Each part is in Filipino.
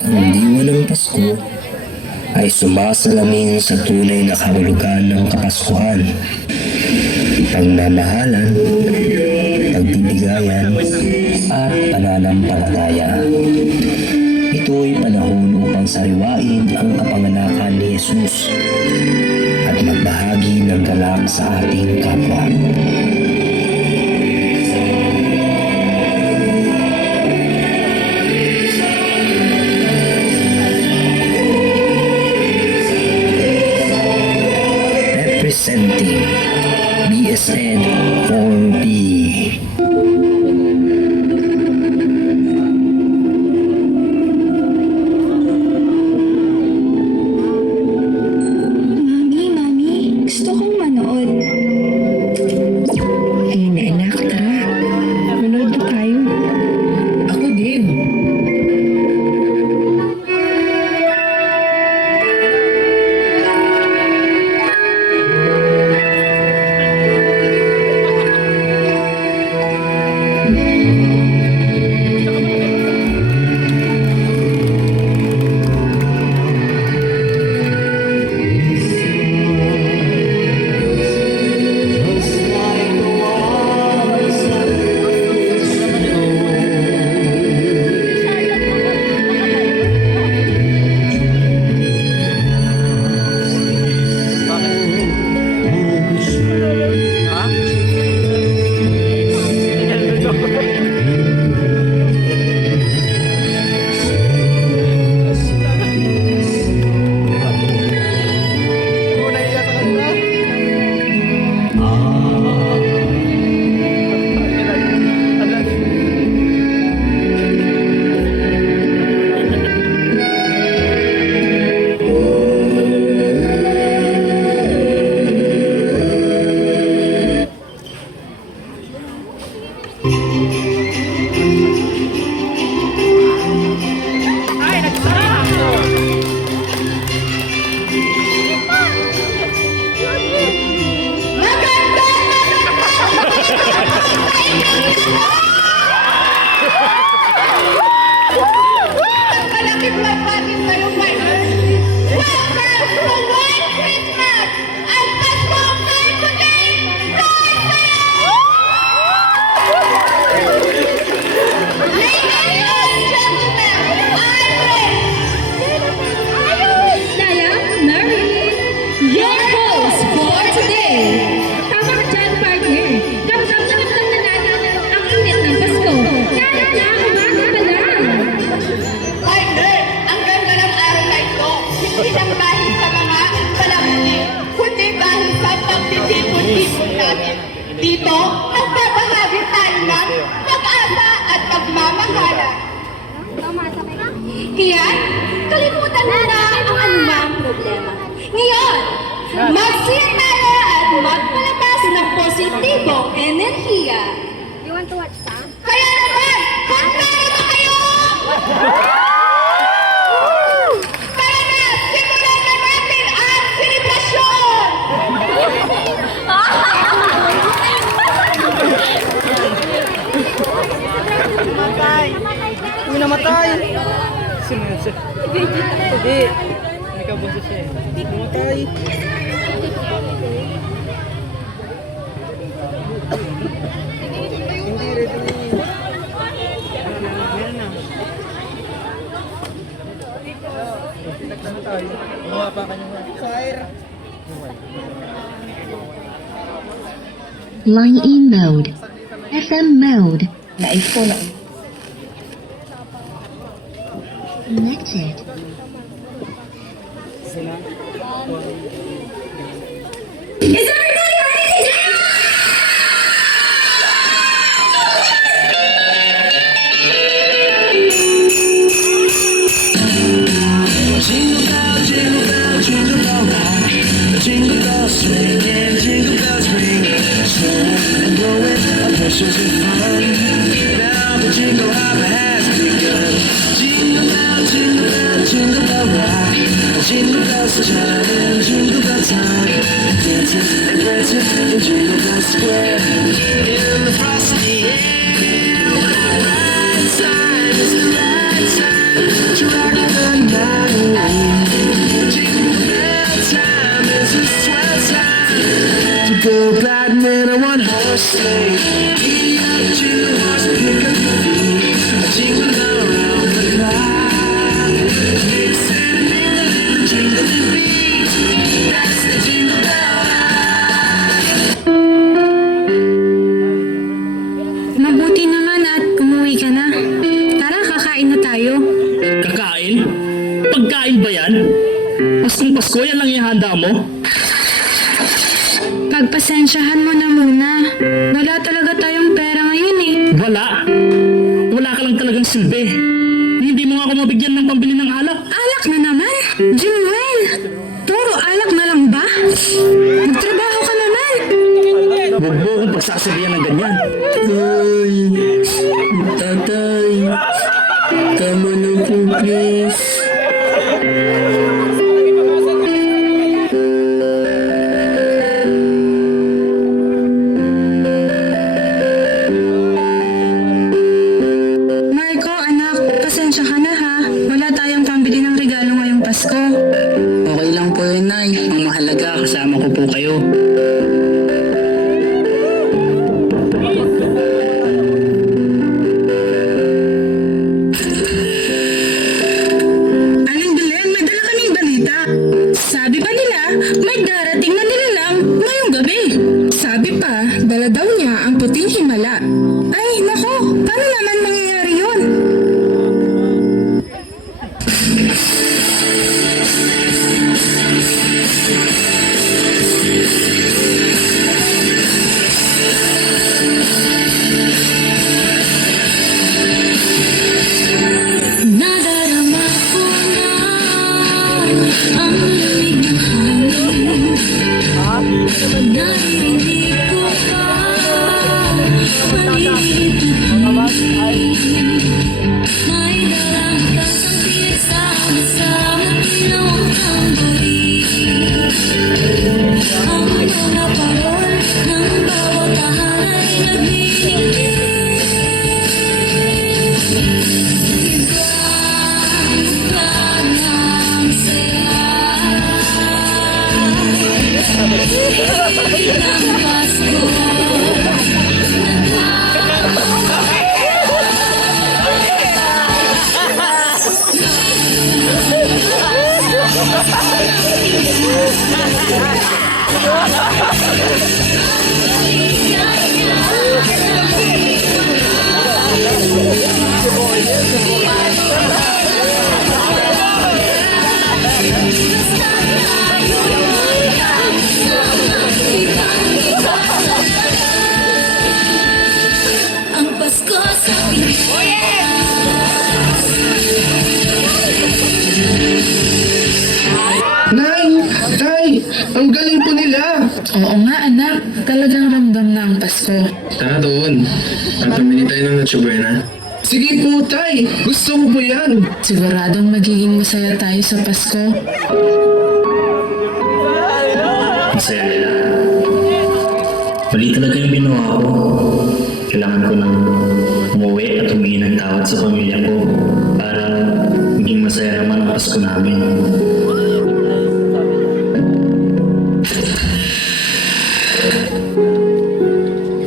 Ang diwa ng Pasko ay sumasalamin sa tunay na kahulugan ng Kapaskuhan. Pagmamahalan, pagbibigayan, at pananampalataya. Ito ay panahon upang sariwain ang kapanganakan ni Jesus at magbahagi ng galak sa ating kapwa. Representing BSN 4B. Mami, gusto kong manood. Ayun na anak, tara. Manood na tayo. Ako din. Malaki vlog natin ngayong may Welcome to One Christmas! Ang Pasko ang time today! Ladies and gentlemen, Naya, Mary, your host for today. Tama ka dyan, partner. Ramdam na natin ang init ng Pasko. Kahit na umaga pa lang. Partner, ang ganda ng araw na ito. Hindi lang dahil sa mga palamuti, kundi dahil sa pagtitipon-tipon natin. Dito, nagbabahagi tayo ng pag-asa at pagmamahala. Kaya, kalimutan mo na ang anumang problema. Ngayon, mag-share tayo at magpalabas ng positibong enerhiya. You want to watch that? Kaya naman, handa na ba kayo? Tara na, simulan na natin ang selebrasyon! Uy, namatay! Sino yun siya? Hindi. May kabunso siya eh. Namatay. Hindi ready. Meron na. Nagtano tayo. Gumawa pa kanya. Fire! Line in mode. FM mode. Live ko na. Connected. Sina? Is everybody ready to dance? Jingle bell, jingle bell, jingle bell rock. Jingle bells swing and jingle bells ring. Snowing and blowing, our precious and fun. Now the jingle hop has begun. Jingle bell, jingle bell, jingle bell rock. Jingle bells chime in jingle bell time. Dancing and prancing in Jingle Bell Square. In the frosty air, the right time is the right time to rock the go gliding in a one-horse sleigh. Giddy up, jingle horse, pick up your feet. Jingle around the clock. Make Santa mingle, jingle the beat. That's the jingle bell ride. Mabuti naman at umuwi ka na. Tara, kakain na tayo. Kakain? Pagkain ba yan? Paskong Pasko yan lang ihanda mo? Pagpasensyahan mo na muna. Wala talaga tayong pera ngayon eh. Wala. Wala ka lang talagang silbi. Hindi mo nga ako mabigyan ng pambili ng alak. Alak na naman? Jewel! Puro alak na lang ba? Magtrabaho ka naman! Huwag mo akong pagsasabihan ng ganyan. Tay, tatay, tama na po please. Marco, anak, pasensya ka na ha. Wala tayong pambili ng regalo ngayong Pasko. Okay lang po yun, Nay. Ang mahalaga, kasama ko po kayo. Aling Belen, may dala kaming balita. Sabi pa nila, may darating na nilalang ngayong gabi. Sabi pa, dala daw niya ang puting himala. Ay, nako, paano naman mangyayari yun? Nadarama ko na ang lamig ng hangin. Naririnig ko pa maliliit na hangin. May dalang tasang pinagsama-sama pinawang tamborin. Ang mga parol ng bawat tahanay nagbibigay. Ang Pasko sa Nay, tay, ang galing po nila. Oo nga anak, talagang ramdam na ang Pasko. Tara doon. At pamili tayo ng Noche Buena. Sige po tay, gusto ko po yan. Siguradong magiging masaya tayo sa Pasko. Masaya nila. Mali talaga yung ginawa ko. Kailangan ko nang umuwi at humingi ng tawad sa pamilya ko para maging masaya naman ang Pasko namin.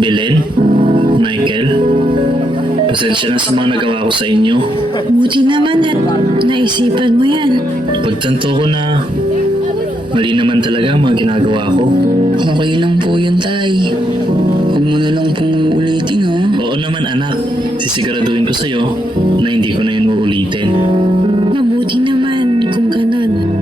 Belen, Michael, pasensya na sa mga nagawa ko sa inyo. Buti naman at naisipan mo yan. Pagtanto ko na mali naman talaga ang mga ginagawa ko. Okay lang po yun, Tay. Huwag mo na lang pong uulitin, ha? Oo naman anak, sisiguraduhin ko sa'yo na hindi ko na yun uulitin. Mabuti naman kung ganon.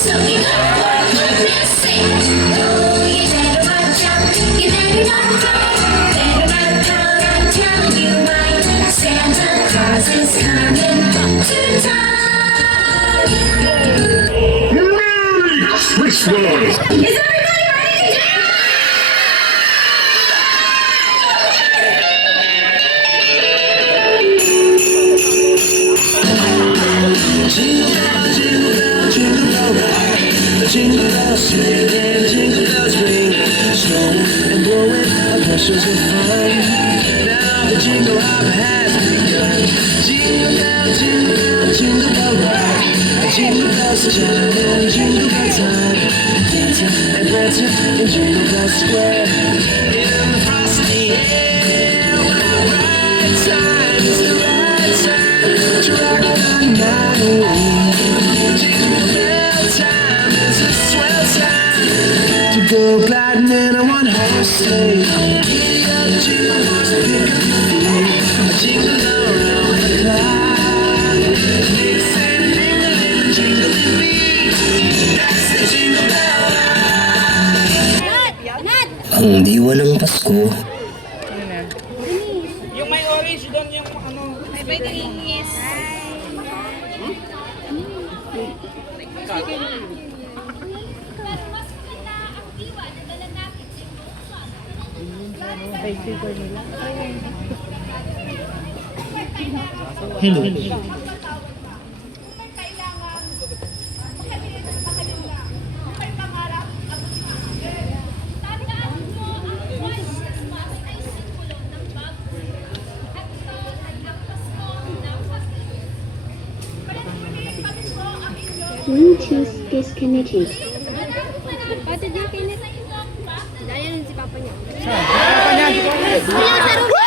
So you better work with me, say, oh, you better watch out, you better not cry, better not pout, I'm telling you why. Santa Claus is coming to town. Christmas! Is everybody ready to dance? Jingle bell, jingle bell, jingle bell rock. Jingle bells swing and jingle bells ring. Snowing and blowing, our bushels of fun. Now the jingle hop has begun. Jingle bell, jingle bell, jingle bell rock. Jingle bells chime and jingle bell time. Dancing and prancing in Jingle Bell Square. In the frosty air, the right time is the right time to rock the night. Jingle bell time is a swell time to go gliding in a one-horse sleigh. Giddy up, jingle horse, pick up your feet, jingle around the clock. Mix and mingle in the jingling beat. That's the Jingle Bell Rock. Ang diwa ng Pasko. Ano na? Yung may orange doon, yung ano. May bagingis. Hello. Bluetooth disconnected. Pati di kinit. Dahil si Papa niya. Saan? Papa niya, di ko alam.